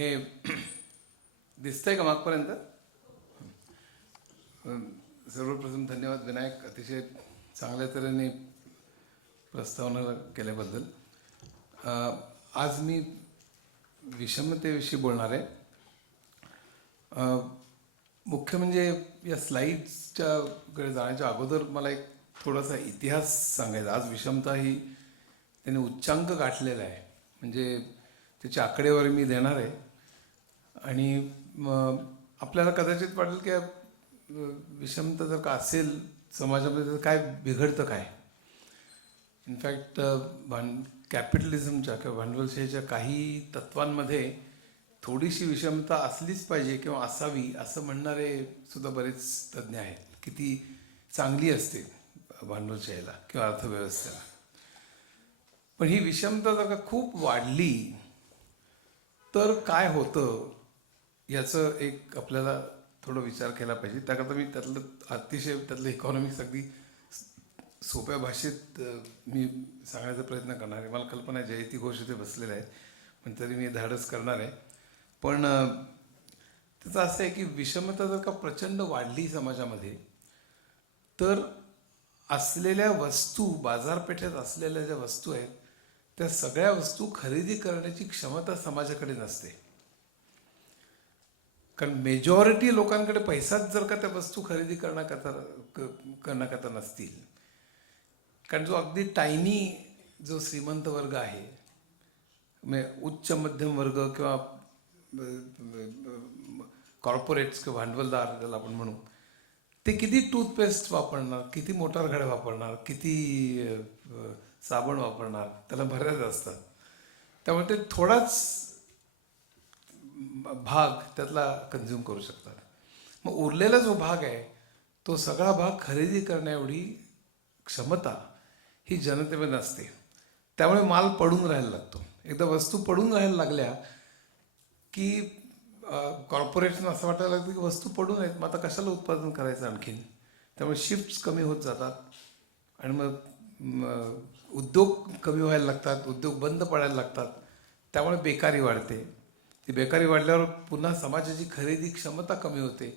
हे दिसतंय का मागपर्यंत? सर्वप्रथम धन्यवाद विनायक, अतिशय चांगल्या तऱ्हेने प्रस्तावना केल्याबद्दल. आज मी विषमतेविषयी बोलणार आहे. मुख्य म्हणजे या स्लाईड्सच्याकडे जाण्याच्या अगोदर मला एक थोडासा इतिहास सांगायचा. आज विषमता ही त्याने उच्चांक गाठलेला आहे, म्हणजे त्याची आकडेवारी मी देणार आहे. आणि आपल्याला कदाचित वाटेल की विषमता जर का असेल समाजामध्ये तर काय बिघडतं काय. इनफॅक्ट कॅपिटलिझमच्या किंवा भांडवलशाहीच्या काही तत्वांमध्ये थोडीशी विषमता असलीच पाहिजे किंवा असावी असं म्हणणारे सुद्धा बरेच तज्ज्ञ आहेत. किती चांगली असते भांडवलशाहीला किंवा अर्थव्यवस्थेला. पण ही विषमता जर का खूप वाढली तर काय होतं याचं एक आपल्याला थोडं विचार केला पाहिजे. त्याकरता मी त्यातलं इकॉनॉमिक्स अगदी सोप्या भाषेत मी सांगण्याचा प्रयत्न करणार आहे. मला कल्पना आहे जयती घोष इथे बसलेले आहेत, पण तरी मी धाडस करणार आहे. पण त्याचं असं आहे की विषमता जर का प्रचंड वाढली समाजामध्ये तर असलेल्या वस्तू, बाजारपेठेत असलेल्या ज्या वस्तू आहेत त्या सगळ्या वस्तू खरेदी करण्याची क्षमता समाजाकडे नसते. कारण मेजॉरिटी लोकांकडे पैसाच जर का त्या वस्तू खरेदी करण्याकरता नसतील. कारण जो अगदी टायनी जो श्रीमंत वर्ग आहे, उच्च मध्यम वर्ग किंवा कॉर्पोरेट्स किंवा भांडवलदार ज्याला आपण म्हणू, ते किती टूथपेस्ट वापरणार, किती मोटार गाड्या वापरणार, किती साबण वापरणार, त्याला बऱ्याच असतात. त्यामुळे ते थोडाच भाग त्यातला कन्झ्युम करू शकतात. मग उरलेला जो भाग आहे तो सगळा भाग खरेदी करण्याएवढी क्षमता ही जनतेमध्ये नसते. त्यामुळे माल पडून राहायला लागतो. एकदा वस्तू पडून राहायला लागल्या की कॉर्पोरेटना असं वाटायला लागतं की वस्तू पडून आहेत, मग आता कशाला उत्पादन करायचं आणखीन. त्यामुळे शिफ्ट्स कमी होत जातात आणि मग उद्योग कमी व्हायला लागतात, उद्योग बंद पडायला लागतात. त्यामुळे बेकारी वाढते. ती बेकारी वाढल्यावर पुन्हा समाजाची खरेदी क्षमता कमी होते.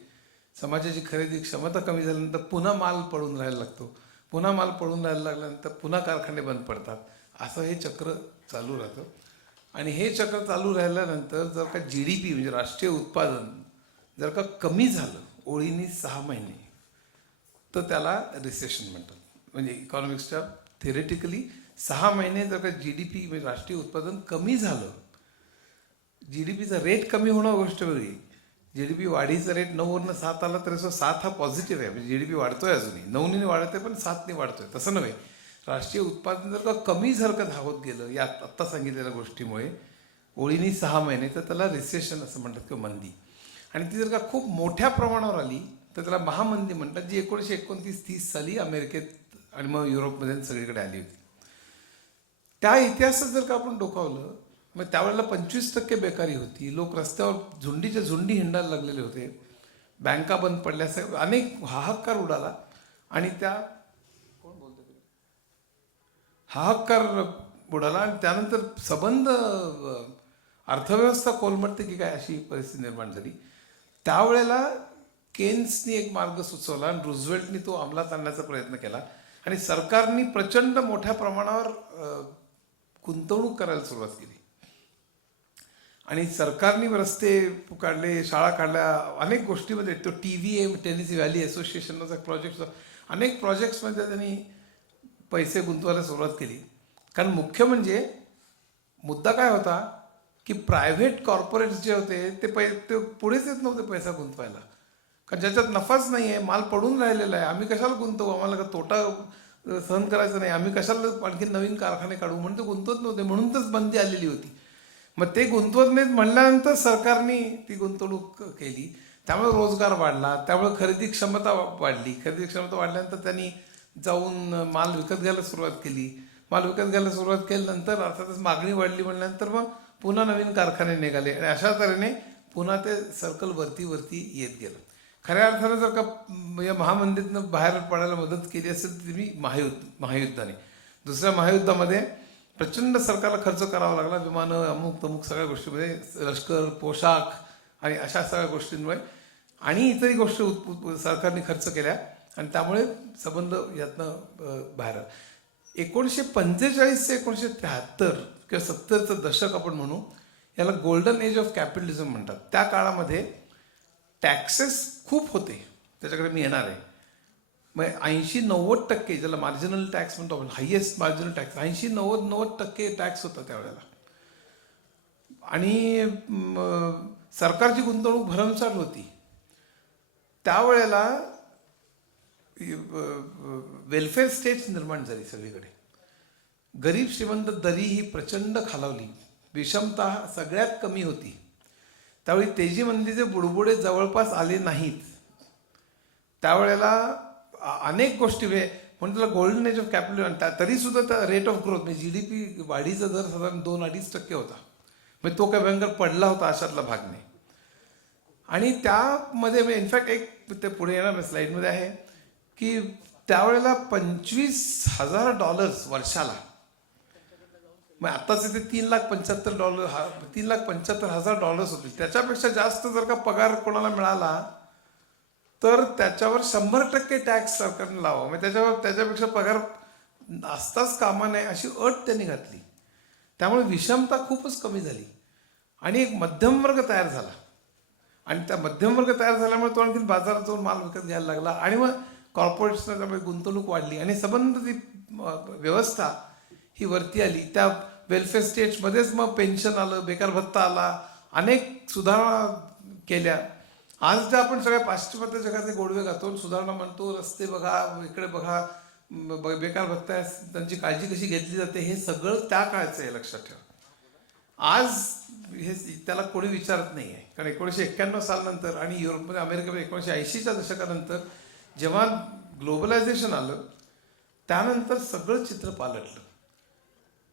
समाजाची खरेदी क्षमता कमी झाल्यानंतर पुन्हा माल पडून राहायला लागतो. पुन्हा माल पडून राहायला लागल्यानंतर पुन्हा कारखाने बंद पडतात. असं हे चक्र चालू राहतं. आणि हे चक्र चालू राहिल्यानंतर जर का GDP म्हणजे राष्ट्रीय उत्पादन जर का कमी झालं ओळीनी 6 महिने तर त्याला रिसेशन म्हणतात. म्हणजे इकॉनॉमिक्सच्या थेरेटिकली 6 महिने जर का GDP म्हणजे राष्ट्रीय उत्पादन कमी झालं, GDPचा रेट कमी होणं गोष्ट वेगळी. GDP वाढीचा रेट 9वरून 7 आला तरी 7 हा पॉझिटिव्ह आहे. म्हणजे GDP वाढतोय, अजूनही 9ने वाढतोय पण 7ने वाढतोय, तसं नव्हे. राष्ट्रीय उत्पादन जर का कमी जर का धावत गेलं या आत्ता सांगितलेल्या गोष्टीमुळे ओळीनी 6 महिने, तर त्याला रिसेशन असं म्हणतात किंवा मंदी. आणि ती जर का खूप मोठ्या प्रमाणावर आली तर त्याला महामंदी म्हणतात, जी 1929-30 साली अमेरिकेत आणि मग युरोपमध्ये सगळीकडे आली होती. त्या इतिहासात जर का आपण डोकावलं मग त्यावेळेला 25% बेकारी होती. लोक रस्त्यावर झुंडीच्या झुंडी हिंडायला लागलेले होते. बँका बंद पडल्या, अनेक हाहाकार उडाला. आणि त्या हाहाकार उडाला आणि त्यानंतर सबंध अर्थव्यवस्था कोलमडते की काय अशी परिस्थिती निर्माण झाली. त्यावेळेला केन्सनी एक मार्ग सुचवला आणि रूझवेल्टनी तो अंमलात आणण्याचा प्रयत्न केला. आणि सरकारनी प्रचंड मोठ्या प्रमाणावर गुंतवणूक करायला सुरुवात केली. आणि सरकारनी रस्ते काढले, शाळा काढल्या, अनेक गोष्टीमध्ये. तो टेनेसी व्हॅली असोसिएशनचा प्रोजेक्ट, अनेक प्रोजेक्ट्समध्ये त्यांनी पैसे गुंतवायला सुरुवात केली. कारण मुख्य म्हणजे मुद्दा काय होता की प्रायव्हेट कॉर्पोरेट्स जे होते ते पुढेच येत नव्हते पैसा गुंतवायला. कारण ज्याच्यात नफाच नाही आहे, माल पडून राहिलेला आहे, आम्ही कशाला गुंतवू, आम्हाला का तोटा सहन करायचा नाही, आम्ही कशाला आणखी नवीन कारखाने काढू, म्हणून ते गुंतवत नव्हते. म्हणून तरच बंदी आलेली होती. मग ते गुंतवत नाहीत म्हणल्यानंतर सरकारने ती गुंतवणूक केली. त्यामुळे रोजगार वाढला, त्यामुळे खरेदी क्षमता वाढली. खरेदी क्षमता वाढल्यानंतर त्यांनी जाऊन माल विकत घ्यायला सुरुवात केली. माल विकत घ्यायला सुरुवात केल्यानंतर अर्थातच मागणी वाढली म्हणल्यानंतर मग पुन्हा नवीन कारखाने निघाले. आणि अशा तऱ्हेने पुन्हा ते सर्कल वरती येत गेलं. खऱ्या अर्थानं जर का या महामंदीतनं बाहेर पडायला मदत केली असेल तर ती महायुद्धाने. दुसऱ्या महायुद्धामध्ये प्रचंड सरकारला खर्च करावा लागला, विमानं, अमुक तमुक सगळ्या गोष्टीमध्ये, लष्कर, पोशाख आणि अशा सगळ्या गोष्टींमुळे आणि इतरही गोष्टी सरकारने खर्च केल्या आणि त्यामुळे संबंध यातनं बाहेर आला. 1945 ते 1973 किंवा 70चं दशक आपण म्हणू, याला गोल्डन एज ऑफ कॅपिटलिझम म्हणतात. त्या काळामध्ये टॅक्सेस खूप होते, त्याच्याकडे मी येणार आहे. मग 80-90% ज्याला मार्जिनल टॅक्स म्हणतो आपण, हायेस्ट मार्जिनल टॅक्स, 80-90% टॅक्स होता त्यावेळेला. आणि सरकारची गुंतवणूक भरमसाठ होती. त्यावेळेला वेलफेअर स्टेट्स निर्माण झाली सगळीकडे. गरीब श्रीमंत दरी ही प्रचंड खालावली, विषमता सगळ्यात कमी होती. त्यावेळी तेजीमंदीचे बुडबुडे जवळपास आले नाहीत. त्यावेळेला अनेक गोष्टी म्हणून त्याला गोल्डन एज ऑफ कॅपिटल. तरी सुद्धा त्या रेट ऑफ ग्रोथ म्हणजे GDP वाढीचा दर साधारण 2-2.5% होता. म्हणजे तो काय भयंकर पडला होता अशातला भाग नाही. आणि त्यामध्ये इनफॅक्ट एक ते पुढे येणार स्लाईडमध्ये आहे की त्यावेळेला $25,000 वर्षाला, मग आत्ताच ते $3,75,000 $3,75,000 होते. त्याच्यापेक्षा जास्त जर का पगार कोणाला मिळाला तर त्याच्यावर 100% टॅक्स सरकारने लावा. म्हणजे त्याच्यापेक्षा पगार असताच कामा नये अशी अट त्यांनी घातली. त्यामुळे विषमता खूपच कमी झाली आणि एक मध्यम वर्ग तयार झाला. आणि त्या मध्यम वर्ग तयार झाल्यामुळे तो आणखी बाजारात जाऊन माल विकत घ्यायला लागला आणि मग कॉर्पोरेट्सना त्यामुळे गुंतवणूक वाढली आणि संबंध ती व्यवस्था ही वरती आली. त्या वेलफेअर स्टेट्समध्येच मग पेन्शन आलं, बेकार भत्ता आला, अनेक सुधारणा केल्या. आज ज्या आपण सगळ्या पाश्चिमात्य जगाचे गोडवे गातो, सुधारणा म्हणतो, रस्ते बघा, इकडे बघा, बेकार भत्ता, त्यांची काळजी कशी घेतली जाते, हे सगळं त्या काळचं आहे, लक्षात ठेवा. आज हे त्याला कोणी विचारत नाही आहे. कारण 1991 सालनंतर आणि युरोपमध्ये, अमेरिकेमध्ये 1980च्या दशकानंतर जेव्हा ग्लोबलायझेशन आलं त्यानंतर सगळं चित्र पालटलं.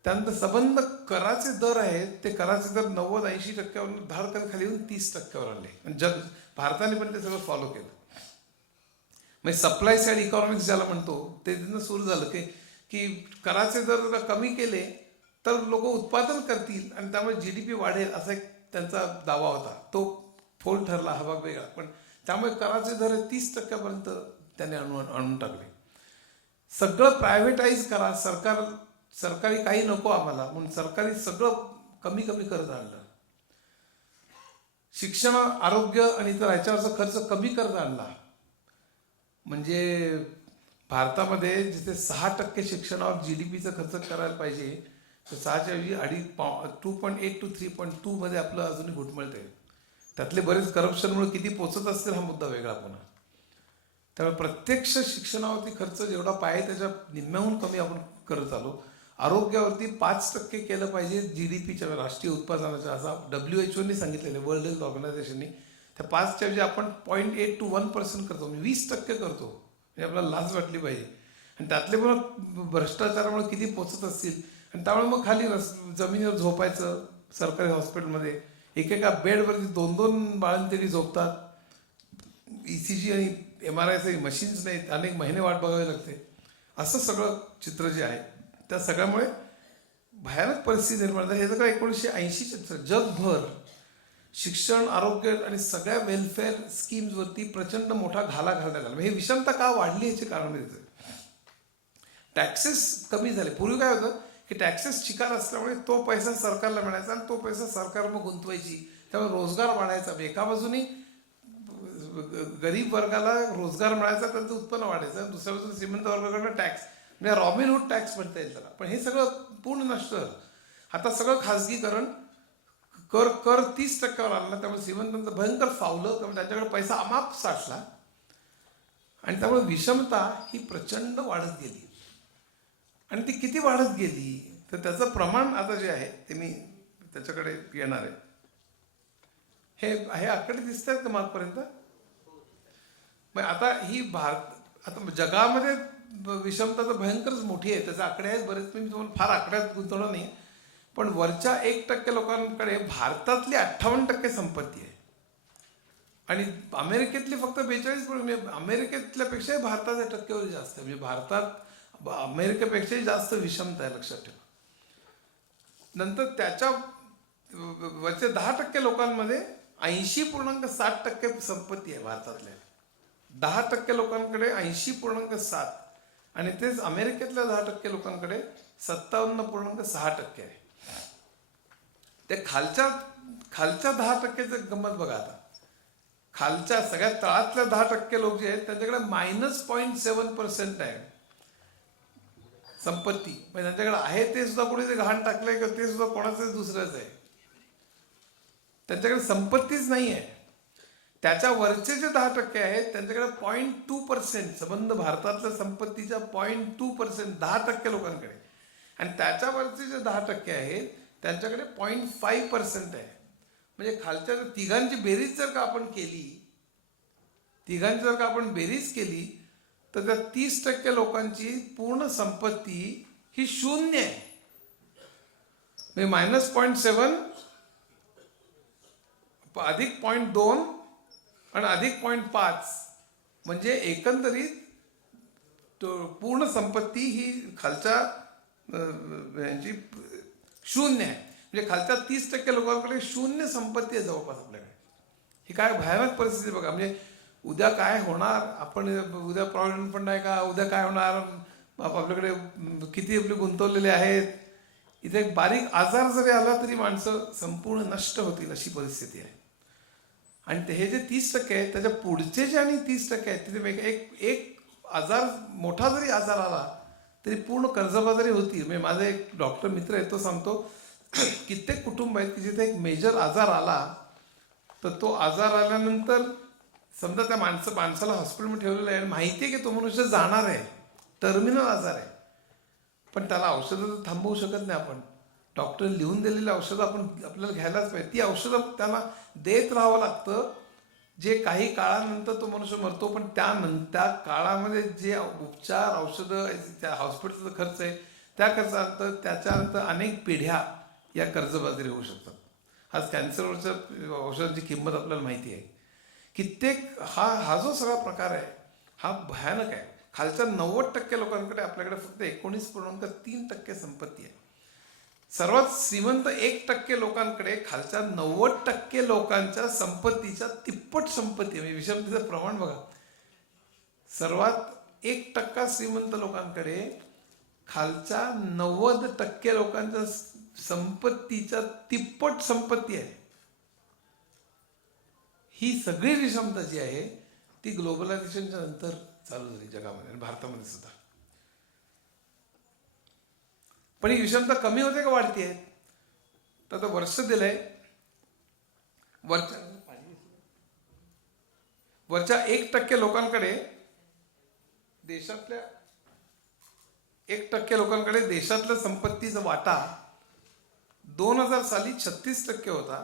त्यानंतर संबंध कराचे दर आहेत, ते कराचे दर 90-80% धाडकन खाली येऊन 30% आले. जग भारताने पण ते सगळं फॉलो केलं. म्हणजे सप्लाय साईड इकॉनॉमिक्स ज्याला म्हणतो ते तिथं सुरू झालं की कराचे दर कमी केले तर लोक उत्पादन करतील आणि त्यामुळे GDP वाढेल असा एक त्यांचा दावा होता. तो फोल ठरला, हा भाग वेगळा. पण त्यामुळे कराचे दर 30% त्याने आणून टाकले. सगळं प्रायव्हेटाईज करा, सरकारी काही नको आम्हाला म्हणून सरकारी सगळं कमी करत आणलं. शिक्षण, आरोग्य आणि इतर ह्याच्यावरचा खर्च कमी करत आणला. म्हणजे भारतामध्ये जिथे 6% शिक्षणावर GDPचा खर्च करायला पाहिजे, तर 6च्या ऐवजी 2.8 to 3.2 मध्ये आपलं अजूनही घुटमळतंय. त्यातले बरेच करप्शनमुळे किती पोचत असतील हा मुद्दा वेगळा पुन्हा. त्यामुळे प्रत्यक्ष शिक्षणावरती खर्च जेवढा पाहिजे त्याच्या निम्म्याहून कमी आपण करत आलो. आरोग्यावरती 5% केलं पाहिजे GDPच्या, राष्ट्रीय उत्पादनाच्या, असा WHOने सांगितलेलं आहे, वर्ल्ड हेल्थ ऑर्गनायझेशनने. त्या 5च्या ऐवजी आपण 0.8 to 1% करतो, म्हणजे 20% करतो. म्हणजे आपल्याला लाज वाटली पाहिजे. आणि त्यातले पण भ्रष्टाचारामुळे किती पोचत असतील. आणि त्यामुळे मग खाली जमिनीवर झोपायचं सरकारी हॉस्पिटलमध्ये, एकेका बेडवरती 2-2 बाळंतेरी झोपतात. ECG आणि MRIचे मशीन्स नाहीत, अनेक महिने वाट बघावी लागते. असं सगळं चित्र जे आहे त्या सगळ्यामुळे भयानक परिस्थिती निर्माण झाली. हे सगळं 1980 जगभर शिक्षण, आरोग्य आणि सगळ्या वेलफेअर स्कीम्सवरती प्रचंड मोठा घाला घालण्यात आला. हे विषमता का वाढली याचे कारण देते. टॅक्सेस कमी झाले. पूर्वी काय होतं की टॅक्सेस चिकार असल्यामुळे तो पैसा सरकारला मिळायचा आणि तो पैसा सरकार मग गुंतवायची, त्यामुळे रोजगार वाढायचा. एका बाजूनी गरीब वर्गाला रोजगार मिळायचा, त्यांचं उत्पन्न वाढायचं, दुसऱ्या बाजूला श्रीमंत वर्गाकडनं टॅक्स, म्हणजे रॉबिनहूड टॅक्स म्हणता येईल त्याला. पण हे सगळं पूर्ण नष्ट झालं. आता सगळं खाजगीकरण, कर 30%वर आणला. त्यामुळे श्रीमंतांचं भयंकर फावलं, त्यामुळे त्यांच्याकडे पैसा अमाप साठला आणि त्यामुळे विषमता ही प्रचंड वाढत गेली. आणि ती किती वाढत गेली तर त्याचं प्रमाण आता जे आहे ते मी त्याच्याकडे येणार आहे. हे आकडे दिसत आहेत का मागपर्यंत? मग आता ही आता जगामध्ये विषमता तर भयंकरच मोठी आहे, त्याचे आकडे आहेत बरेच. मी तुम्हाला फार आकड्यात गुंतवणार नाही. पण वरच्या 1% लोकांकडे भारतातली 58% संपत्ती आहे आणि अमेरिकेतली फक्त 42%. म्हणजे अमेरिकेतल्यापेक्षाही भारताच्या टक्केवारी जास्त आहे. म्हणजे भारतात अमेरिकेपेक्षाही जास्त विषमता आहे, लक्षात ठेवा. नंतर त्याच्या वरच्या 10% लोकांमध्ये 80.7% संपत्ती आहे भारतातल्या. 10% लोकांकडे 80.7, आणि तेच अमेरिकेतल्या 10% लोकांकडे 57.6% आहे. ते खालच्या खालच्या 10%चं गंमत बघा आता. खालच्या सगळ्यात तळातल्या 10% लोक जे आहेत त्यांच्याकडे -0.7% आहे संपत्ती. म्हणजे त्यांच्याकडे आहे ते सुद्धा कोणी ते घाण टाकलंय किंवा ते सुद्धा कोणाचं दुसऱ्याच आहे. त्यांच्याकडे संपत्तीच नाही आहे. त्याच्या वरचे जे 10% आहेत त्यांच्याकडे 0.2% संबंध भारतातल्या संपत्तीच्या 0.2% 10% लोकांकडे, आणि त्याच्यावरचे जे 10% आहेत त्यांच्याकडे 0.5% आहे. म्हणजे खालच्या तिघांची बेरीज जर का आपण केली, बेरीज केली तर त्या 30% लोकांची पूर्ण संपत्ती ही शून्य आहे. म्हणजे -0.7 अधिक 0.2 आणि अधिक 0.5 म्हणजे एकंदरीत पूर्ण संपत्ती ही खालच्या यांची शून्य आहे. म्हणजे खालच्या 30% लोकांकडे शून्य संपत्ती आहे जवळपास आपल्याकडे. ही काय भयानक परिस्थिती बघा. म्हणजे उद्या काय होणार, आपण उद्या प्रॉव्हिडंट फंड आहे का, उद्या काय होणार, आपल्याकडे किती आपले गुंतवलेले आहेत. इथे एक बारीक आजार जरी आला तरी माणसं संपूर्ण नष्ट होतील अशी परिस्थिती आहे. आणि हे जे 30% आहेत त्याच्या पुढचे जे आणि 30% आहेत तिथे एक आजार, मोठा जरी आजार आला तरी पूर्ण कर्जबाजारी होती. म्हणजे माझा एक डॉक्टर मित्र आहे, तो सांगतो कित्येक कुटुंब आहेत की जिथे एक मेजर आजार आला तर तो आजार आल्यानंतर समजा त्या माणसाला हॉस्पिटलमध्ये ठेवलेलं आहे आणि माहिती आहे की तो मनुष्य जाणार आहे, टर्मिनल आजार आहे, पण त्याला औषधं तर थांबवू शकत नाही आपण. डॉक्टर लिहून दिलेली औषधं आपल्याला घ्यायलाच पाहिजे. ती औषधं त्याला देत राहावं लागतं. जे काही काळानंतर तो मनुष्य मरतो, पण त्या काळामध्ये जे उपचार, औषधं, त्या हॉस्पिटलचा खर्च आहे, त्या खर्चानंतर त्याच्यानंतर अनेक पिढ्या या कर्जबाजारी होऊ शकतात. आज कॅन्सरवरच्या औषधांची किंमत आपल्याला माहिती आहे. कित्येक हा जो सगळा प्रकार आहे हा भयानक आहे. खालच्या 90% लोकांकडे आपल्याकडे फक्त 19.3% संपत्ती आहे. सर्वात श्रीमंत 1% लोकांकडे खालच्या 90% लोकांच्या संपत्तीच्या तिप्पट संपत्ती आहे. म्हणजे विषमतेचं प्रमाण बघा. सर्वात 1% श्रीमंत लोकांकडे खालच्या 90% लोकांच्या संपत्तीच्या तिप्पट संपत्ती आहे. ही सगळी विषमता जी आहे ती ग्लोबलायझेशनच्या नंतर चालू झाली जगामध्ये आणि भारतामध्ये सुद्धा. पण ही विषमता कमी होते का वाढते आहे? तर आता वर्ष दिलंय, वरच्या 1% लोकांकडे, देशातल्या 1% लोकांकडे देशातल्या संपत्तीचा वाटा 2000 साली 36% होता,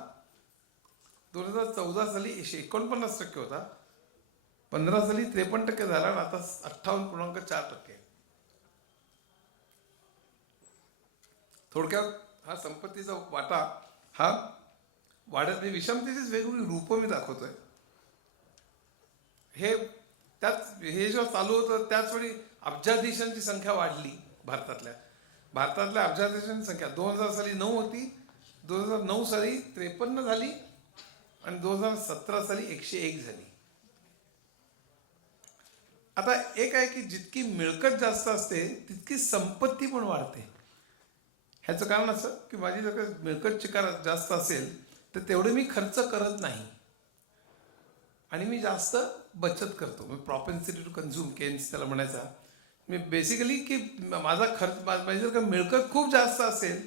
2014 साली 49% होता, 15 साली 53% झाला आणि आता 58.4%. थोडक्यात हा संपत्तीचा वाटा हा वाढत. विषमतेचीच वेगवेगळी रूपं मी दाखवतोय. हे जेव्हा चालू होतं त्याच वेळी अब्जाधीशांची संख्या वाढली भारतातल्या अब्जाधीशांची संख्या 2000 साली 9 होती, 2009 साली 53 झाली आणि 2017 साली 101 झाली. आता एक आहे की जितकी मिळकत जास्त असते तितकी संपत्ती पण वाढते. ह्याचं कारण असं की माझी जर का मिळकत चिकार जास्त असेल तर तेवढे मी खर्च करत नाही आणि मी जास्त बचत करतो. मी प्रॉपेन्सिटी टू कन्झ्युम, केन्स त्याला म्हणायचा. मी बेसिकली की माझी जर का मिळकत खूप जास्त असेल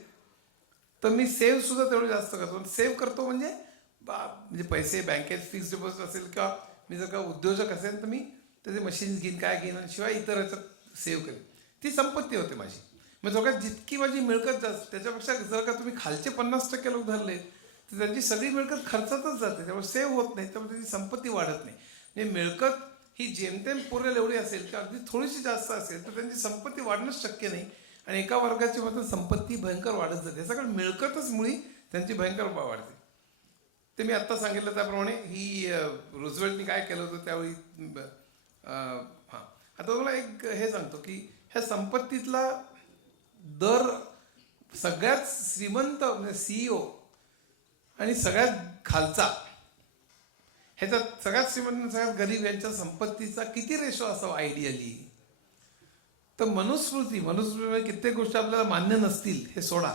तर मी सेव्ह सुद्धा तेवढं जास्त करतो. सेव्ह करतो म्हणजे पैसे बँकेत फिक्स्ड डिपॉझिट असेल किंवा मी जर का उद्योजक असेल तर मी त्याचे मशीन्स घेईन, काय घेईन, आणि शिवाय इतर ह्याच्यात सेव्ह करेन. ती संपत्ती होते माझी. मग थोडक्यात जितकी माझी मिळकत जास्त त्याच्यापेक्षा जर का तुम्ही खालचे 50% लोक धरले तर त्यांची सगळी मिळकत खर्चातच जाते, त्यामुळे सेव्ह होत नाही, त्यामुळे त्याची संपत्ती वाढत नाही. म्हणजे मिळकत ही जेमतेम पुरेल एवढी असेल किंवा अगदी थोडीशी जास्त असेल तर त्यांची संपत्ती वाढणंच शक्य नाही, आणि एका वर्गाची मात्र संपत्ती भयंकर वाढत जाते. सगळं मिळकतच मुळी त्यांची भयंकर वाढते. ते मी आत्ता सांगितलं त्याप्रमाणे ही रुझवेल्टनी काय केलं होतं त्यावेळी. हां, आता तुम्हाला एक हे सांगतो की ह्या संपत्तीतला दर सगळ्यात श्रीमंत म्हणजे CEO आणि सगळ्यात खालचा, ह्याच्यात सगळ्यात श्रीमंत सगळ्यात गरीब यांच्या संपत्तीचा किती रेशो असावा आयडियली? तर मनुस्मृतीमध्ये कित्येक गोष्टी आपल्याला मान्य नसतील हे सोडा,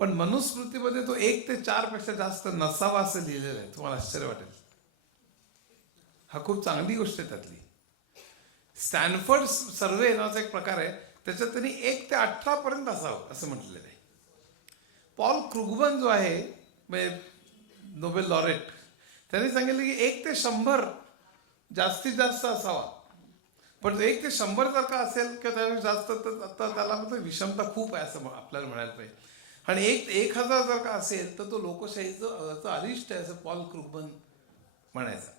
पण मनुस्मृतीमध्ये तो 1 ते 4 पेक्षा जास्त नसावा असं लिहिलेलं आहे. तुम्हाला आश्चर्य वाटेल. हा खूप चांगली गोष्ट आहे त्यातली. स्टॅनफर्ड सर्वे नावाचा एक प्रकार आहे, त्याच्यात त्यांनी 1 ते 18 पर्यंत असावं असं म्हटलेलं आहे. पॉल क्रुगमन जो आहे म्हणजे नोबेल लॉरेट, त्यांनी सांगितलं की 1 ते 100 जास्तीत जास्त असावा. पण 1 ते 100 जर का असेल किंवा त्यापेक्षा जास्त तर त्याला म्हणजे विषमता खूप आहे असं आपल्याला म्हणायला पाहिजे. आणि 1000 जर का असेल तर तो लोकशाहीचं अरिष्ट आहे असं पॉल क्रुगमन म्हणायचं.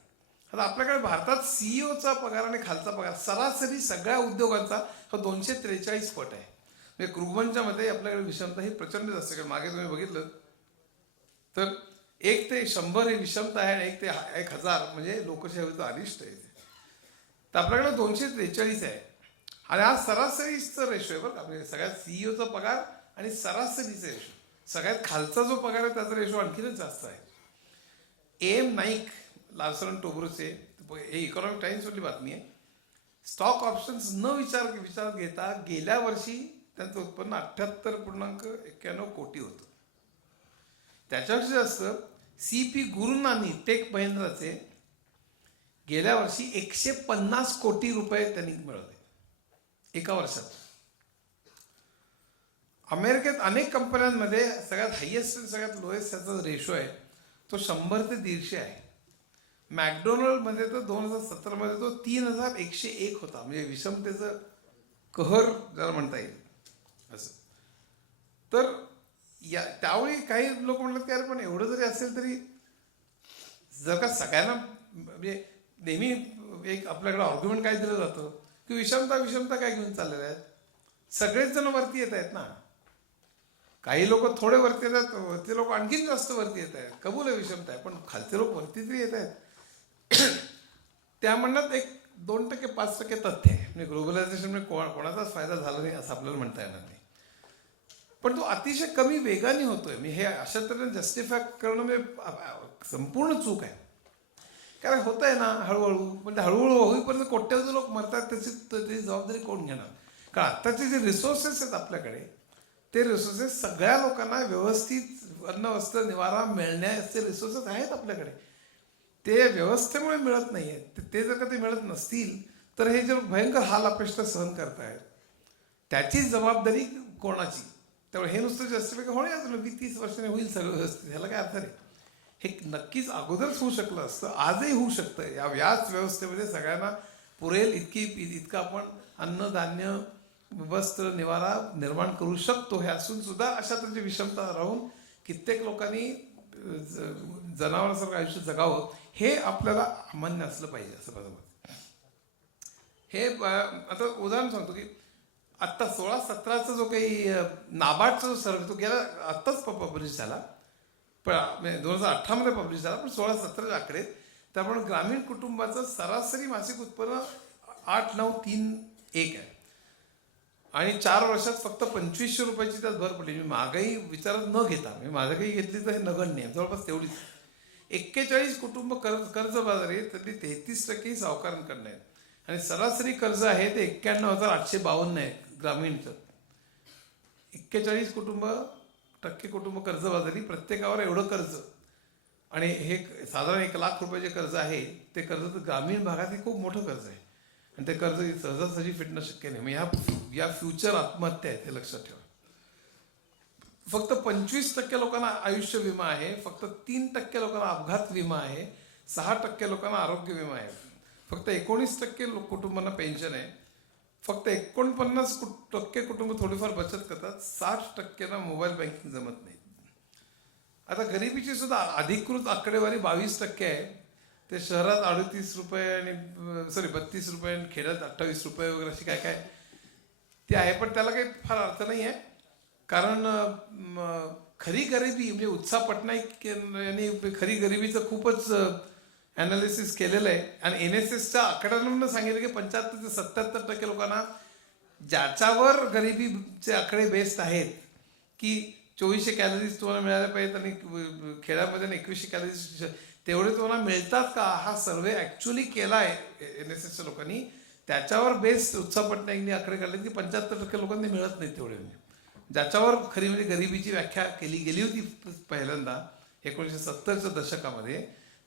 आता आपल्याकडे भारतात CEOचा पगार आणि खालचा पगार सरासरी सगळ्या उद्योगांचा हा 243 पट आहे. म्हणजे क्रुगमनच्या मध्ये आपल्याकडे विषमता ही प्रचंड जास्त आहे. मागे तुम्ही बघितलं तर 1 ते 100 ही विषमता आहे आणि 1 ते 1000 म्हणजे लोकशाहीचं अरिष्ट आहे. तर आपल्याकडे 243 आहे आणि हा सरासरीचा रेशो आहे बरं का. म्हणजे सगळ्यात CEOचा पगार आणि सरासरीचा रेशो, सगळ्यात खालचा जो पगार आहे त्याचा रेशो आणखीनच जास्त आहे. AM नाईक, लार्सन अँड टोब्रोचे, हे इकॉनॉमिक टाइम्सवरली बातमी आहे. स्टॉक ऑप्शन्स न विचारात घेता गेल्या वर्षी त्यांचं उत्पन्न 78.91 कोटी होतं. त्याच्यापेक्षा जास्त CP गुरुनानी टेक महिंद्राचे गेल्या वर्षी 150 कोटी रुपये त्यांनी मिळवले एका वर्षात. अमेरिकेत अनेक कंपन्यांमध्ये सगळ्यात हायेस्ट आणि सगळ्यात लोएस्ट त्याचा रेशो आहे तो 100 ते 150 आहे. मॅकडोनल्डमध्ये तर 2017 मध्ये तो 3101 होता. म्हणजे विषमतेचं कहर ज्याला म्हणता येईल असं. तर त्यावेळी काही लोक म्हणतात की अरे पण एवढं जरी असेल तरी जर का सगळ्यांना म्हणजे नेहमी एक आपल्याकडे आर्ग्युमेंट काय दिलं जातं की विषमता काय घेऊन चाललेल्या आहेत, सगळेच जण वरती येत आहेत ना. काही लोक थोडे वरती येतात, वरती लोक आणखीन जास्त वरती येत आहेत, कबूल आहे विषमता आहे, पण खालचे लोक वरती तरी येत आहेत. त्या म्हणण्यात 1-2%, 5% तथ्य आहे. म्हणजे ग्लोबलायझेशनमुळे कोणाचाच फायदा झाला नाही असं आपल्याला म्हणता येणार नाही. पण तो अतिशय कमी वेगाने होतोय. मी हे अशा तऱ्हेने जस्टिफाय करणं म्हणजे संपूर्ण चूक आहे. कारण होत आहे ना हळूहळू, म्हणजे हळूहळू होईपर्यंत कोट्यावधी लोक मरतात, त्याची जबाबदारी कोण घेणार? कारण आत्ताचे जे रिसोर्सेस आहेत आपल्याकडे, ते रिसोर्सेस सगळ्या लोकांना व्यवस्थित अन्न वस्त्र निवारा मिळण्याचे रिसोर्सेस आहेत आपल्याकडे. ते व्यवस्थेमुळे मिळत नाही आहेत. ते जर का ते मिळत नसतील तर हे जे भयंकर हाल अपेष्टा सहन करतायत त्याची जबाबदारी कोणाची? त्यामुळे हे नुसतं जस्टिफाय होणे 30 वर्षांनी होईल सगळं व्यवस्थित, ह्याला काय अर्थ नाही. हे नक्कीच अगोदरच होऊ शकलं असतं, आजही होऊ शकतं. याच व्यवस्थेमध्ये सगळ्यांना पुरेल इतकं आपण अन्नधान्य वस्त्र निवारा निर्माण करू शकतो. हे असून सुद्धा अशा त्यांची विषमता राहून कित्येक लोकांनी जनावरांसारखं आयुष्य जगावं हे आपल्याला अमान्य असलं पाहिजे असं माझं मत. हे आता उदाहरण सांगतो की आत्ता 16-17चा जो काही नाबार्डचा जो सर्वे तो गेला आत्ताच पब्लिश झाला, पण 2018 मध्ये पब्लिश झाला, पण 16-17चे आकडे. त्यामुळे ग्रामीण कुटुंबाचं सरासरी मासिक उत्पन्न 8,931 आहे आणि 4 वर्षात फक्त 2500 रुपयाची त्यात भर पडली. मी महागाई विचारात न घेता, मी महागाई घेतली तर हे नगण्य आहे, जवळपास तेवढीच. 41 कुटुंब कर्जबाजारी आहेत, त्यातली 33% सावकारांकडनं आहेत आणि सरासरी कर्ज आहे ते 91,852 आहे ग्रामीणचं. 41 कुटुंब कर्जबाजारी, प्रत्येकावर एवढं कर्ज, आणि हे साधारण 1 लाख रुपये जे कर्ज आहे ते कर्ज तर ग्रामीण भागात हे खूप मोठं कर्ज आहे आणि ते कर्ज सहजासहजी फिटणं शक्य नाही. मग या फ्युचर आत्महत्या आहेत हे लक्षात ठेवा. फक्त 25% लोकांना आयुष्य विमा आहे, फक्त 3% लोकांना अपघात विमा आहे, 6% लोकांना आरोग्य विमा आहे, फक्त 19% कुटुंबांना पेन्शन आहे, फक्त 49% कुटुंब थोडीफार बचत करतात, 60%ना मोबाईल बँकिंग जमत नाही. आता गरिबीची सुद्धा अधिकृत आकडेवारी 22% आहे. ते शहरात 38 रुपये आणि 32 रुपये आणि खेड्यात 28 रुपये वगैरे अशी काय काय ते आहे. पण त्याला काही फार अर्थ नाही आहे, कारण खरी गरिबी म्हणजे उत्साह पटनाईक यांनी खरी गरिबीचं खूपच ॲनालिसिस केलेलं आहे आणि NSSच्या आकड्यांवरून सांगितलं की 75 ते 77% लोकांना ज्याच्यावर गरिबीचे आकडे बेस्ड आहेत की 2400 कॅलरीज तुम्हाला मिळायला पाहिजेत आणि खेळामध्ये 2100 कॅलरीज तेवढे तुम्हाला मिळतात का, हा सर्वे ॲक्च्युली केला आहे NSSच्या लोकांनी. त्याच्यावर बेस्ट उत्साह पटनाईकनी आकडे काढले की 75% लोकांनी मिळत नाही तेवढे. म्हणजे ज्याच्यावर खरी म्हणजे गरिबीची व्याख्या केली गेली होती पहिल्यांदा 1970च्या दशकामध्ये,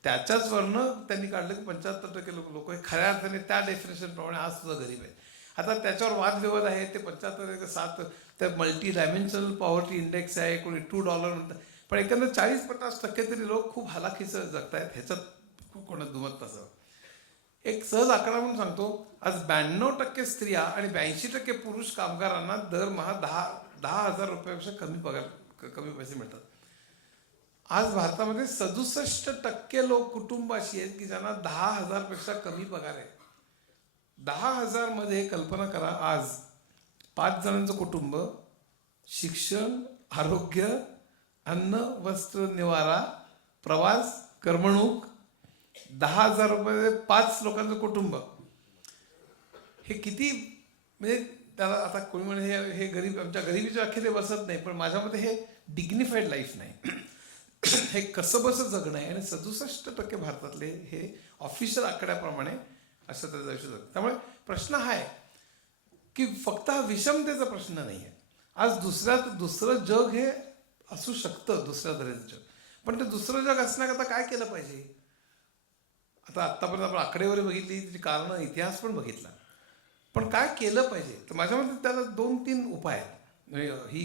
त्याच्याचवरनं त्यांनी काढलं की 75% लोक हे खऱ्या अर्थाने त्या डेफिनेशनप्रमाणे आज सुद्धा गरीब आहेत. आता त्याच्यावर वादविवाद आहे, ते 75 त्या मल्टी डायमेन्शनल पॉवर्टी इंडेक्स आहे, कोणी $2 म्हणतात, पण एकंदर 40-50% तरी लोक खूप हलाखीचं जगतायत. ह्याच्यात कोणा दुमत नसावं. एक सहज आकडा म्हणून सांगतो, आज 92% स्त्रिया आणि 82% पुरुष कामगारांना दरमहा 10,000 रुपयापेक्षा कमी पैसे मिळतात. आज भारतामध्ये 67% लोक कुटुंब अशी आहेत की ज्यांना 10,000 पेक्षा कमी पगार आहे. 10,000 मध्ये कल्पना करा, आज 5 जणांचं कुटुंब, शिक्षण, आरोग्य, अन्न, वस्त्र, निवारा, प्रवास, करमणूक, 10,000 रुपये 5 लोकांचं कुटुंब, हे किती म्हणजे त्याला आता कोणी म्हणे हे गरीब, आमच्या गरिबीच्या व्याख्येत बसत नाही, पण माझ्या मते हे डिग्निफाईड लाईफ नाही. हे कसं बसं जगणं आहे. आणि 67% भारतातले हे ऑफिशियल आकड्याप्रमाणे असं त्याचं आयुष्य जगतं. त्यामुळे प्रश्न हा आहे की फक्त हा विषमतेचा प्रश्न नाही आहे. आज दुसरं जग हे असू शकतं, दुसऱ्या तऱ्हेचं जग, पण ते दुसरं जग असण्याकरता काय केलं पाहिजे. आता आत्तापर्यंत आपण आकडेवारी बघितली, त्याची कारणं, इतिहास पण बघितला, पण काय केलं पाहिजे. तर माझ्या मते त्याला 2-3 उपाय आहेत. म्हणजे ही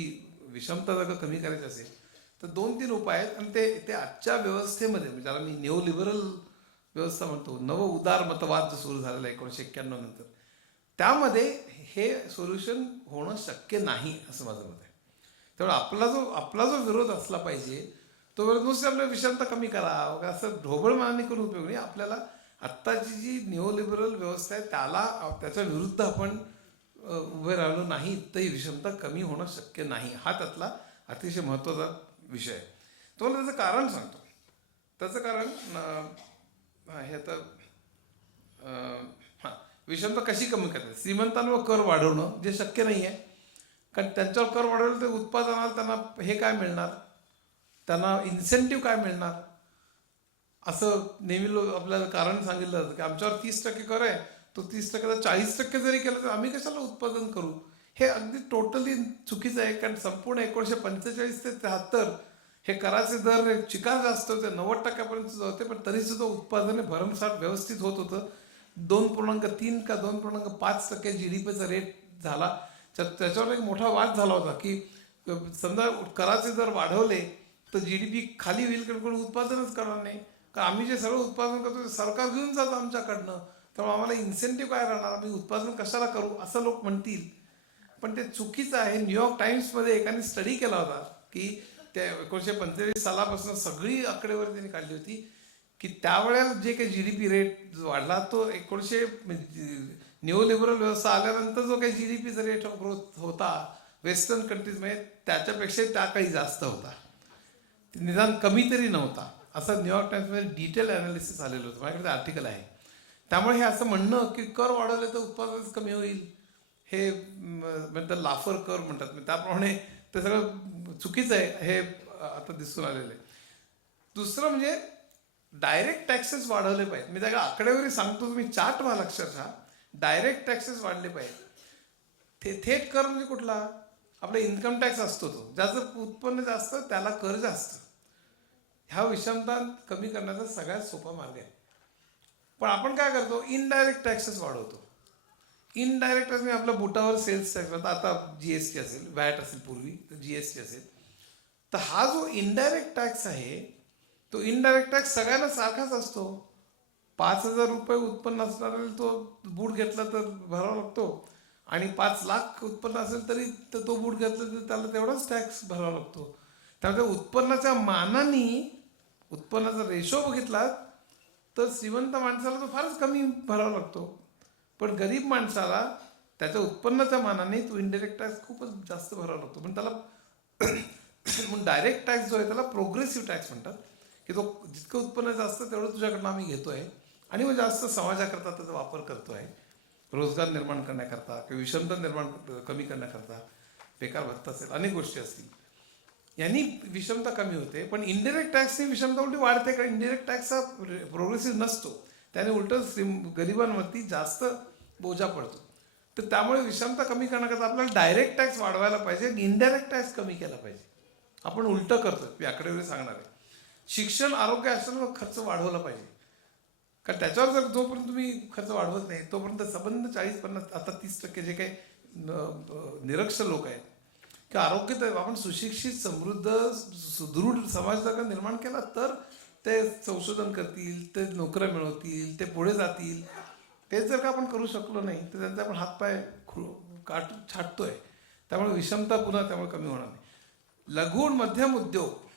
विषमता जर कमी करायची असेल तर 2-3 उपाय आहेत. आणि ते आजच्या व्यवस्थेमध्ये, म्हणजे ज्याला मी न्यू लिबरल व्यवस्था म्हणतो, नव उदार मतवाद जो सुरू झालेला आहे 1991 नंतर, त्यामध्ये हे सोल्युशन होणं शक्य नाही असं माझं मत आहे. त्यामुळे आपला जो विरोध असला पाहिजे तो विरोध नुसते आपल्या विषमता कमी करा असं ढोबळ मागणी करून उपयोग नाही. आपल्याला आत्ताची जी न्यू लिबरल व्यवस्था आहे त्याच्या विरुद्ध आपण उभे राहिलो नाही तर ही विषमता कमी होणं शक्य नाही. हा त्यातला अतिशय महत्त्वाचा विषय आहे. तुम्हाला त्याचं कारण सांगतो. त्याचं कारण हे आता हां, विषमता कशी कमी करते. श्रीमंतांवर कर वाढवणं जे शक्य नाही आहे, कारण त्यांच्यावर कर वाढवलं तर उत्पादनाला त्यांना हे काय मिळणार, त्यांना इन्सेंटिव्ह काय मिळणार. असं नेहमी आपल्याला कारण सांगितलं जातं की आमच्यावर 30% कर आहे, तो 30%चा 40% जरी केलं तर आम्ही कशाला उत्पादन करू. हे अगदी टोटली चुकीचं आहे. कारण संपूर्ण 1945 ते 73 हे कराचे दर चिकार जास्त होते, 90% होते, पण तरीसुद्धा उत्पादन भरमसाठ व्यवस्थित होत होतं. 2.3 का 2.5% GDPचा रेट झाला. त्याच्यावर एक मोठा वाद झाला होता की समजा कराचे दर वाढवले तर GDP खाली होईल, कारण कोणी उत्पादनच करणार नाही. कारण आम्ही जे सगळं उत्पादन करतो ते सरकार घेऊन जातं आमच्याकडनं, त्यामुळे आम्हाला इन्सेंटिव्ह काय राहणार, आम्ही उत्पादन कशाला करू असं लोक म्हणतील. पण ते चुकीचं आहे. न्यूयॉर्क टाइम्समध्ये एकाने स्टडी केला होता की त्या 1945 सालापासून सगळी आकडेवारी त्यांनी काढली होती की त्यावेळेला जे काही GDP रेट वाढला तो 1900 न्यू लिबरल व्यवस्था आल्यानंतर जो काही GDPचा रेट ऑफ ग्रोथ होता वेस्टर्न कंट्रीजमध्ये त्याच्यापेक्षा त्या काही जास्त होता, निदान कमी तरी नव्हता. असं न्यूयॉर्क टाइम्समध्ये डिटेल ॲनालिसिस आलेलं होतं. माझ्याकडे आर्टिकल आहे. त्यामुळे हे असं म्हणणं की कर वाढवले तर उत्पादन कमी होईल, हे म्हणतात लाफर कर म्हणतात, त्याप्रमाणे ते सगळं चुकीचं आहे. हे आता दिसून आलेलं आहे. दुसरं म्हणजे डायरेक्ट टॅक्सेस वाढवले पाहिजेत. मी त्या आकडेवारी सांगतो, तुम्ही चार्ट व्हा अक्षरशः. डायरेक्ट टॅक्सेस वाढले पाहिजेत. थेट कर म्हणजे कुठला, आपला इन्कम टॅक्स असतो तो, ज्याचं उत्पन्न जास्त त्याला कर जास्त. ह्या विषमता कमी करण्याचा सगळ्यात सोपा मार्ग आहे. पण आपण काय करतो, इनडायरेक्ट टॅक्सेस वाढवतो. इनडायरेक्ट टॅक्स म्हणजे आपल्या बुटावर सेल्स टॅक्स, आता GST असेल, वॅट असेल, पूर्वी तर GST असेल. तर हा जो इनडायरेक्ट टॅक्स आहे तो इनडायरेक्ट टॅक्स सगळ्यांना सारखाच असतो. 5,000 रुपये उत्पन्न असणारे तो बूट घेतला तर भरावा लागतो, आणि 5 लाख उत्पन्न असेल तरी तो बूट घेतला तर त्याला तेवढाच टॅक्स भरावा लागतो. त्यामुळे उत्पन्नाच्या मानाने उत्पन्नाचा रेशो बघितला तर श्रीमंत माणसाला तो फारच कमी भरावा लागतो, पण गरीब माणसाला त्याच्या उत्पन्नाच्या मानाने तो इनडायरेक्ट टॅक्स खूपच जास्त भरावा लागतो. पण त्याला म्हणून डायरेक्ट टॅक्स जो आहे त्याला प्रोग्रेसिव्ह टॅक्स म्हणतात, की तो जितकं उत्पन्न जास्त तेवढं तुझ्याकडनं आम्ही घेतोय आणि मग जास्त समाजाकरता त्याचा वापर करतोय, रोजगार निर्माण करण्याकरता किंवा विषमता कमी करण्याकरता, बेकार भत्ता असेल, अनेक गोष्टी असतील. यांनी विषमता कमी होते. पण इनडायरेक्ट टॅक्सनी विषमता उलटी वाढते, कारण इनडायरेक्ट टॅक्स हा प्रोग्रेसिव्ह नसतो, त्याने उलट गरिबांवरती जास्त बोजा पडतो. तर त्यामुळे विषमता कमी करण्याकरता आपल्याला डायरेक्ट टॅक्स वाढवायला पाहिजे, इनडायरेक्ट टॅक्स कमी केला पाहिजे. आपण उलटं करतो, मी आकडेवारी सांगणार आहे. शिक्षण, आरोग्य असल्यानं खर्च वाढवला पाहिजे, कारण त्याच्यावर जर जोपर्यंत तुम्ही खर्च वाढवत नाही तोपर्यंत संबंध 40-50 आता 30% जे काही निरक्षर लोक आहेत, की आरोग्य तर आपण सुशिक्षित, समृद्ध, सुदृढ समाज जर निर्माण केला तर ते संशोधन करतील, ते नोकऱ्या मिळवतील, ते पुढे जातील. तेच जर का आपण करू शकलो नाही तर त्यांचा आपण हातपाय छाटतोय. त्यामुळे विषमता पुन्हा त्यामुळे कमी होणार नाही. लघु आणि मध्यम उद्योग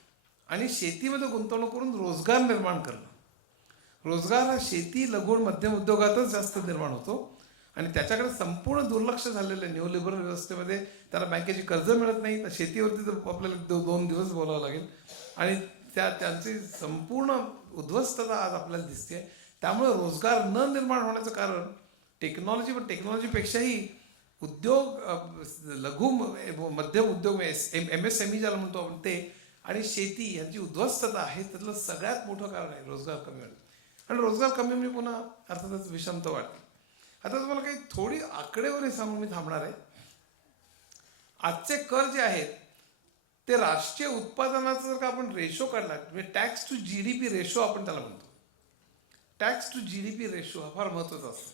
आणि शेतीमध्ये गुंतवणूक करून रोजगार निर्माण करणं. रोजगार हा शेती, लघु आणि मध्यम उद्योगातच जास्त निर्माण होतो, आणि त्याच्याकडे संपूर्ण दुर्लक्ष झालेलं आहे. न्यू लिबरल व्यवस्थेमध्ये त्याला बँकेची कर्ज मिळत नाही, तर शेतीवरती तर आपल्याला 2 दिवस बोलावं लागेल, आणि त्यांची संपूर्ण उद्ध्वस्तता आज आपल्याला दिसते. त्यामुळे रोजगार न निर्माण होण्याचं कारण टेक्नॉलॉजी, पण टेक्नॉलॉजीपेक्षाही उद्योग, लघु मध्यम उद्योग, MSME ज्याला म्हणतो आपण ते, आणि शेती यांची उद्ध्वस्तता आहे. त्यातलं सगळ्यात मोठं कारण आहे रोजगार कमी होणं. आणि रोजगार कमी म्हणजे पुन्हा अर्थातच विषमता वाढते. आता तुम्हाला काही थोडी आकडेवारी सांगून मी थांबणार आहे. आजचे कर जे आहेत ते राष्ट्रीय उत्पादनाचा जर का आपण रेशो काढला, म्हणजे टॅक्स टू GDP रेशो आपण त्याला म्हणतो, टॅक्स टू GDP रेशो हा फार महत्वाचा असतो.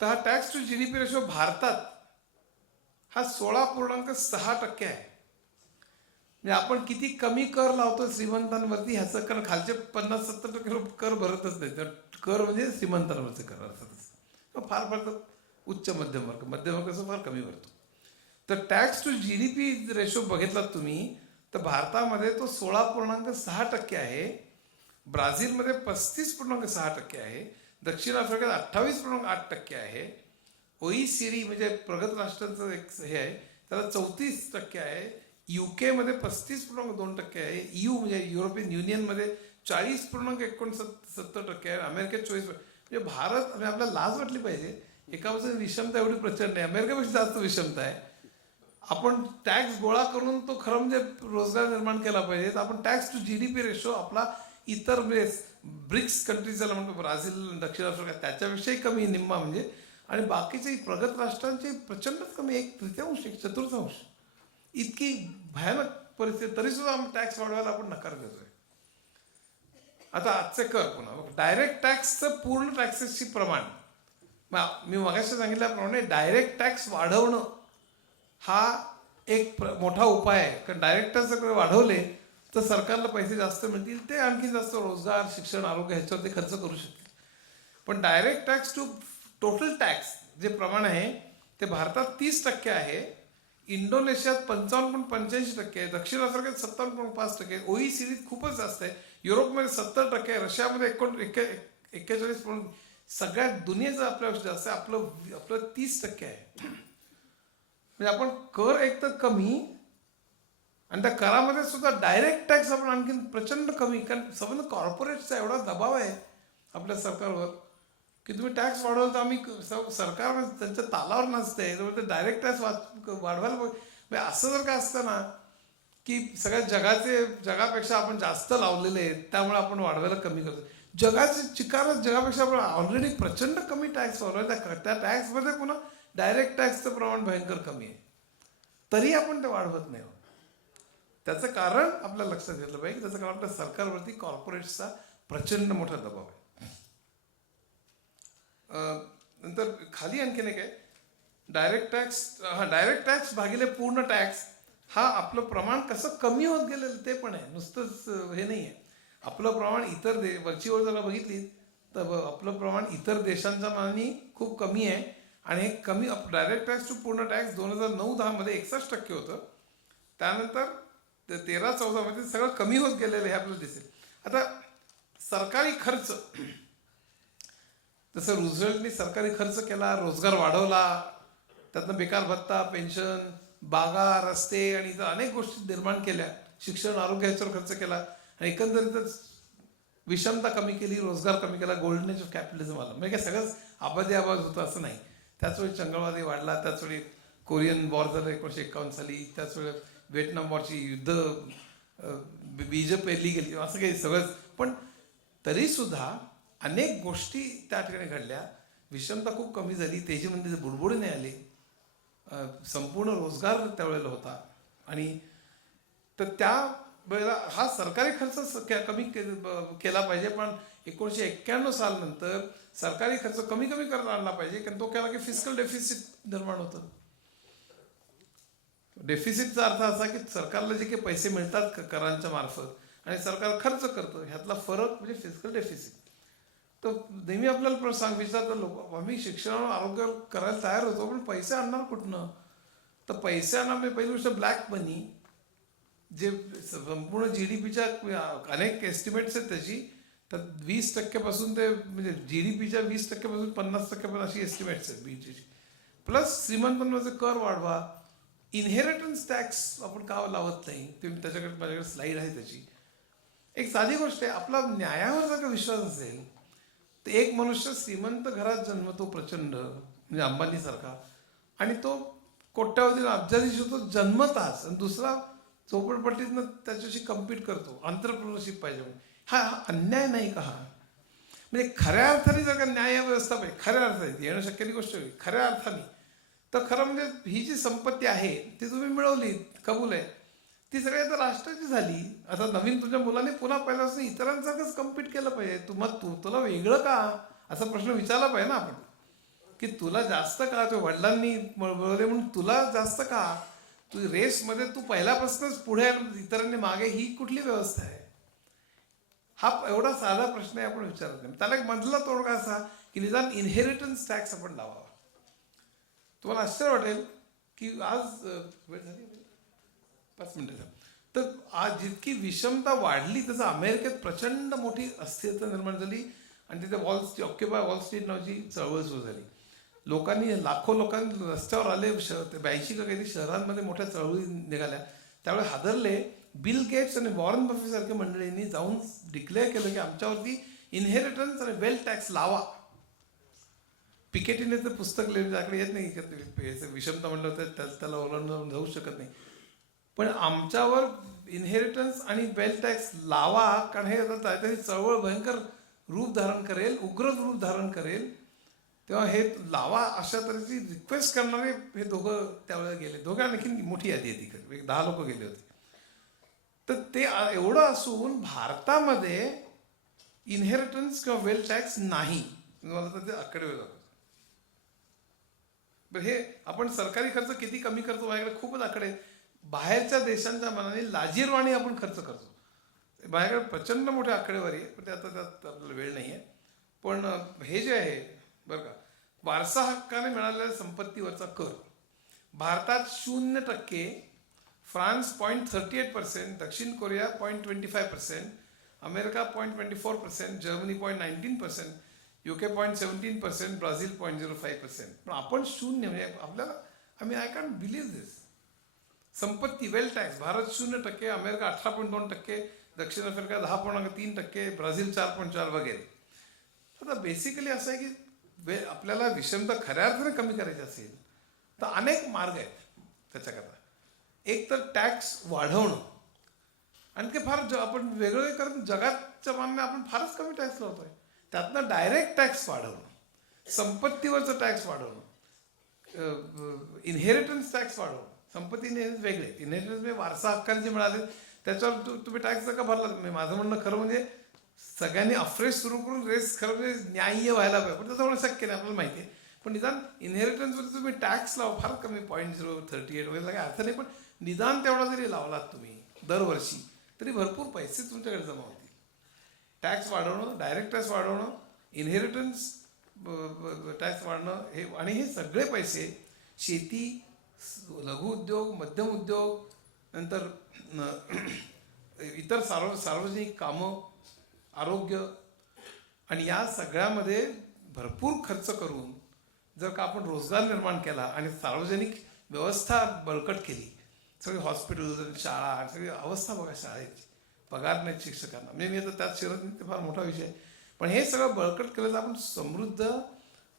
तर हा टॅक्स टू GDP रेशो भारतात हा 16.6% आहे. म्हणजे आपण किती कमी कर लावतो श्रीमंतांवरती ह्याचं, कारण खालचे 50-70% कर भरतच नाही. तर कर म्हणजे श्रीमंतांवरचे कर अर्थातच फार तर उच्च मध्यम वर्ग असं फार कमी भरतो. तर टॅक्स टू GDP रेशो बघितलात तुम्ही तर भारतामध्ये तो 16.6% आहे, ब्राझीलमध्ये 35.6% आहे, दक्षिण आफ्रिकेत 28.8% आहे, OECD म्हणजे प्रगत राष्ट्रांचं एक हे आहे त्याला 34% आहे, UK मध्ये 35.2% आहे, EU म्हणजे युरोपियन युनियनमध्ये 40.69% आहे, अमेरिकेत 24%. म्हणजे भारत, आणि आपल्याला लाज वाटली पाहिजे, एका बाजूने विषमता एवढी प्रचंड आहे, अमेरिकेपेक्षा जास्त विषमता आहे. आपण टॅक्स गोळा करून तो खरं म्हणजे रोजगार निर्माण केला पाहिजे. तर आपण टॅक्स टू GDP रेशो आपला इतर म्हणजे ब्रिक्स कंट्रीज ज्याला म्हणतो, ब्राझील, दक्षिण आफ्रिका, त्याच्यापेक्षाही कमी, निम्मा म्हणजे, आणि बाकीचे प्रगत राष्ट्रांचे प्रचंडच कमी, 1/3, 1/4 इतकी भयानक परिस्थिती. तरी सुद्धा आपण टॅक्स वाढवायला आपण नकार देतोय. आता आजचे कर पुन्हा डायरेक्ट टॅक्सचं पूर्ण टॅक्सेसची प्रमाण, मी मगाशी सांगितल्याप्रमाणे डायरेक्ट टॅक्स वाढवणं हा एक मोठा उपाय आहे. कारण डायरेक्ट टॅक्स जर वाढवले तर सरकारला पैसे जास्त मिळतील, ते आणखी जास्त रोजगार, शिक्षण, आरोग्य ह्याच्यावर ते खर्च करू शकतील. पण direct tax to total tax जे प्रमाण आहे ते भारतात 30% आहे, इंडोनेशियात 55.85% आहे, दक्षिण आफ्रिकेत 57.5% आहे, OECD खूपच जास्त आहे, युरोपमध्ये 70% आहे, रशियामध्ये 41%, सगळ्यात दुनियेचं आपल्यापेक्षा जास्त आहे, आपलं 30% आहे. म्हणजे आपण कर एक तर कमी, आणि त्या करामध्ये सुद्धा डायरेक्ट टॅक्स आपण आणखी प्रचंड कमी, कारण संबंध कॉर्पोरेटचा एवढा दबाव आहे आपल्या सरकारवर की तुम्ही टॅक्स वाढवलं तर आम्ही, सरकार त्यांच्या तालावर नसते, तर डायरेक्ट टॅक्स वाढवायला पाहिजे. असं जर का असतं ना की सगळ्या जगापेक्षा आपण जास्त लावलेले आहेत त्यामुळे आपण वाढवायला कमी करतो, जगाचे चिकारच जगापेक्षा आपण ऑलरेडी प्रचंड कमी टॅक्स वाढवायला, त्या टॅक्समध्ये पुन्हा डायरेक्ट टॅक्सचं प्रमाण भयंकर कमी आहे, तरी आपण ते वाढवत नाही. त्याचं कारण आपल्या लक्षात घेतलं पाहिजे, त्याचं कारण आपल्या सरकारवरती कॉर्पोरेट्सचा प्रचंड मोठा दबाव आहे. नंतर खाली आणखीन एक आहे डायरेक्ट टॅक्स. डायरेक्ट टॅक्स भागिले पूर्ण टॅक्स हा आपलं प्रमाण कसं कमी होत गेलेलं ते पण आहे, नुसतंच हे नाही आहे. आपलं प्रमाण इतर वरचीवर जर बघितली तर आपलं प्रमाण इतर देशांच्या मानाने खूप कमी आहे, आणि हे कमी डायरेक्ट टॅक्स टू पूर्ण टॅक्स 2009-10 मध्ये 61% होतं, त्यानंतर 13-14 मध्ये सगळं कमी होत गेलेलं हे आपल्याला दिसेल. आता सरकारी खर्च, जसं रुझवेल्टनी सरकारी खर्च केला, रोजगार वाढवला, त्यातनं बेकार भत्ता, पेन्शन, बागा, रस्ते आणि इतर अनेक गोष्टी निर्माण केल्या, शिक्षण, आरोग्य ह्याच्यावर खर्च केला, आणि एकंदरीतच विषमता कमी केली, रोजगार कमी केला, गोल्डन एज ऑफ कॅपिटलिझम आलं. म्हणजे काय सगळंच आबादी होतं असं नाही. त्याचवेळी चंगळवादी वाढला, त्याचवेळी कोरियन वॉर झालं 1951 साली, त्याचवेळी व्हिएतनाम वॉरची युद्ध बीज पेरली गेली असं काही सगळंच. पण तरीसुद्धा अनेक गोष्टी त्या ठिकाणी घडल्या. विषमता खूप कमी झाली, तेजीमध्ये बुडबुडे आले, संपूर्ण रोजगार त्यावेळेला होता. आणि तर त्या वेळेला हा सरकारी खर्च कमी केला पाहिजे. पण 1991 सालनंतर सरकारी खर्च कमी कमी करता आणला पाहिजे, कारण तो केला की फिस्कल डेफिसिट निर्माण होतं. डेफिसिटचा अर्थ असा की सरकारला जे काही पैसे मिळतात करांच्या मार्फत आणि सरकार खर्च करतं, ह्यातला फरक म्हणजे फिस्कल डेफिसिट. तर नेहमी आपल्याला विचारतात लोक, आम्ही शिक्षण आरोग्य करायला तयार होतो, पण पैसे आणणार कुठनं? तर पैसे आणणार म्हणजे पहिली गोष्ट ब्लॅक मनी, जे संपूर्ण GDPच्या अनेक एस्टिमेट्स आहेत त्याची. तर 20% ते म्हणजे GDPच्या 20% 50% अशी एस्टिमेट्स आहेत बीजेची. प्लस श्रीमंतांवरचे कर वाढवा. इनहेरिटन्स टॅक्स आपण का लावत नाही, ते त्याच्याकडे माझ्याकडे स्लाईड आहे त्याची. एक साधी गोष्ट आहे, आपला न्यायावर जर का विश्वास असेल तर एक मनुष्य श्रीमंत घरात जन्मतो प्रचंड, म्हणजे अंबानीसारखा, आणि तो कोट्यावधी अब्जाधीश होतो जन्मताच, आणि दुसरा चोपडपट्टीतनं त्याच्याशी कम्पीट करतो, आंतरप्रिनरशिप पाहिजे म्हणून. हा अन्याय नाही का? हा म्हणजे खऱ्या अर्थाने जर का न्याय व्यवस्था पाहिजे, खऱ्या अर्थाने येणं शक्य नाही गोष्ट होईल, खऱ्या अर्थाने तर खरं म्हणजे ही जी संपत्ती आहे ती तुम्ही मिळवली, कबूल आहे, ती सगळी आता राष्ट्राची झाली. आता नवीन तुझ्या मुलाने पुन्हा पहिल्यापासून इतरांसारखंच कम्पीट केलं पाहिजे. तुला वेगळं का असा प्रश्न विचारला पाहिजे ना आपण, की तुला जास्त का, तो वडिलांनी मिळवले म्हणून तुला जास्त का, तू रेसमध्ये तू पहिल्यापासूनच पुढे इतरांनी मागे, ही कुठली व्यवस्था आहे? हा एवढा साधा प्रश्न आहे, आपण विचारत नाही. त्याला एक मधला तोडगा असा की निदान इनहेरिटन्स टॅक्स आपण लावावा. तुम्हाला आश्चर्य वाटेल की आज वेळ झाली 5 मिनिटं. तर आज जितकी विषमता वाढली तसं अमेरिकेत प्रचंड मोठी अस्थिरता निर्माण झाली, आणि तिथे ऑक्युपाय वॉल स्ट्रीट नावाची चळवळ सुरू झाली. लाखो लोकांनी रस्त्यावर आले. 82 का काही शहरांमध्ये मोठ्या चळवळी निघाल्या. त्यावेळेस हादरले. बिल गेट्स आणि वॉरन बफे सारख्या मंडळींनी जाऊन डिक्लेअर केलं की आमच्यावरती इनहेरिटन्स आणि वेल्थ टॅक्स लावा. पिकेटीने तर पुस्तक लिहिलं, त्याकडे येत नाही, विषमता म्हणलं तर त्याला ओलांडून जाऊ शकत नाही, पण आमच्यावर इनहेरिटन्स आणि वेल्थ टॅक्स लावा, कारण हे आता चळवळ भयंकर रूप धारण करेल, उग्र रूप धारण करेल, तेव्हा हे लावा अशा तऱ्हेची रिक्वेस्ट करणारे हे दोघं त्यावेळेला गेले. दोघं आणखी मोठी यादी आहे तिकडे, 10 लोक गेले होते. तर ते एवढं असून भारतामध्ये इनहेरिटन्स किंवा वेल्थ टॅक्स नाही. मला तर ते आकडे जातात. हे आपण सरकारी खर्च किती कमी करतो, माझ्याकडे खूपच आकडे. बाहेरच्या देशांच्या मनाने लाजीरवाणी आपण खर्च करतो. माझ्याकडे प्रचंड मोठे आकडेवारी आहे, पण त्यात आपल्याला वेळ नाही आहे. पण हे जे आहे बरं का, वारसा हक्काने मिळालेल्या संपत्तीवरचा कर भारतात 0%, फ्रान्स 0.38%, दक्षिण Korea 0.25%, America 0.24%, Germany 0.19%, UK 0.17%, Brazil 0.05%. पण आपण 0, म्हणजे आपल्याला आय कॅन्ट बिलीव्ह दिस. संपत्ती वेल्थ टॅक्स भारत 0%, अमेरिका 18.2%, दक्षिण आफ्रिका 10.3%, ब्राझील 4.4% वगैरे. आता बेसिकली असं आहे की आपल्याला विषमता खऱ्या अर्थाने कमी करायची असेल तर अनेक मार्ग आहेत त्याच्याकरता. एक तर टॅक्स वाढवणं, आणि ते फार आपण वेगवेगळे कारण जगाच्या मानाने आपण फारच कमी टॅक्स लावतोय. त्यातनं डायरेक्ट टॅक्स वाढवणं, संपत्तीवरचं टॅक्स वाढवणं, इनहेरिटन्स टॅक्स वाढवणं. संपत्तीने वेगळे, इनहेरिटन्स म्हणजे वारसा हक्काने जे मिळाले त्याच्यावर तुम्ही टॅक्स जर का भरला. माझं म्हणणं खरं म्हणजे सगळ्यांनी अफ्रेश सुरू करून रेस खरं म्हणजे न्याय्य व्हायला पाहिजे, पण तसं होणं शक्य नाही, आपल्याला माहिती आहे. पण निदान इनहेरिटन्सवरती तुम्ही टॅक्स लावा, फार कमी 0.038 वगैरे, काही अर्थ नाही, पण निदान तेवढा जरी लावलात तुम्ही दरवर्षी तरी भरपूर पैसे तुमच्याकडे जमा होतील. टॅक्स वाढवणं, डायरेक्ट टॅक्स वाढवणं, इनहेरिटन्स टॅक्स वाढणं, हे आणि हे सगळे पैसे शेती, लघु उद्योग, मध्यम उद्योग, नंतर इतर सार्वजनिक कामं, आरोग्य, आणि या सगळ्यामध्ये भरपूर खर्च करून जर का आपण रोजगार निर्माण केला आणि सार्वजनिक व्यवस्था बळकट केली, सगळे हॉस्पिटल, शाळा, सगळी अवस्था बघा शाळेची, पगार नाही शिक्षकांना, म्हणजे मी आता त्यात शिरत नाही, ते फार मोठा विषय आहे. पण हे सगळं बळकट केलं तर आपण समृद्ध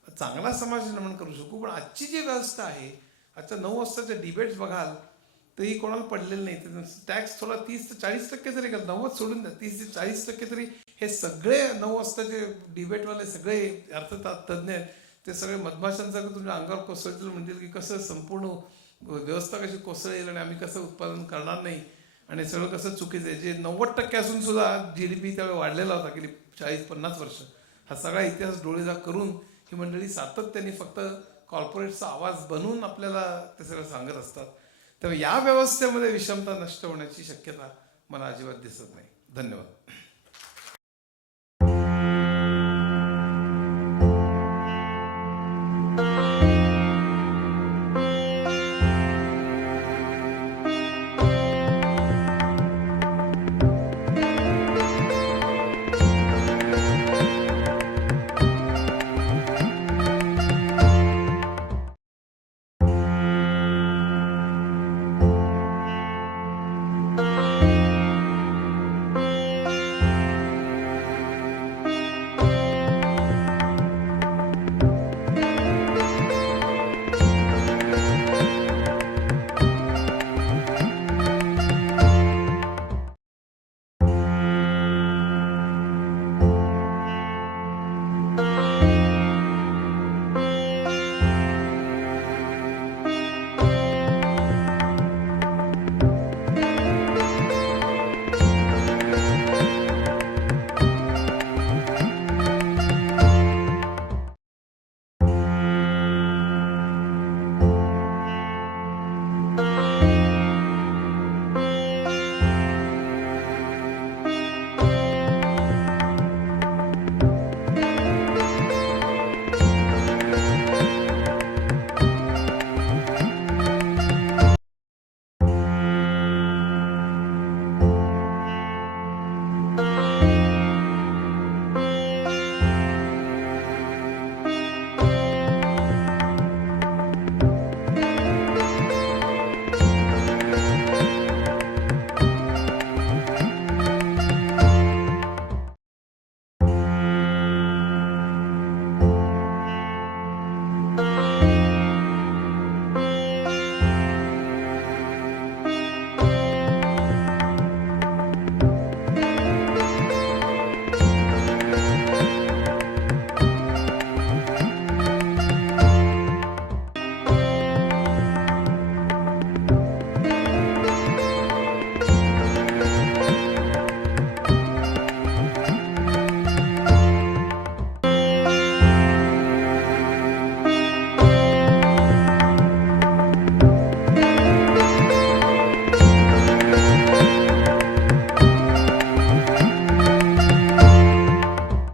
चांगला समाज निर्माण करू शकू. पण आजची जी व्यवस्था आहे, आजच्या 9 वाजताच्या डिबेट्स बघाल तरी कोणाला पडलेलं नाही. टॅक्स थोडा 30 ते 40% जरी केला, 90 सोडून द्या, 30 ते 40% तरी हे सगळे 9 वाजताचे डिबेटवाले सगळे अर्थतज्ञ आहेत, ते सगळे मधमाशांसारखं तुमच्या अंगावर कोसळतील, म्हणजे की कसं संपूर्ण व्यवस्था कशी कोसळेल आणि आम्ही कसं उत्पादन करणार नाही आणि सगळं कसं चुकीचं आहे. जे 90% असून सुद्धा GDP त्यावेळी वाढलेला होता गेली 40-50 वर्ष, हा सगळा इतिहास डोळेझाक करून ही मंडळी सातत्याने फक्त कॉर्पोरेटचा आवाज बनवून आपल्याला ते सगळं सांगत असतात. त्यामुळे या व्यवस्थेमध्ये विषमता नष्ट होण्याची शक्यता मला अजिबात दिसत नाही. धन्यवाद.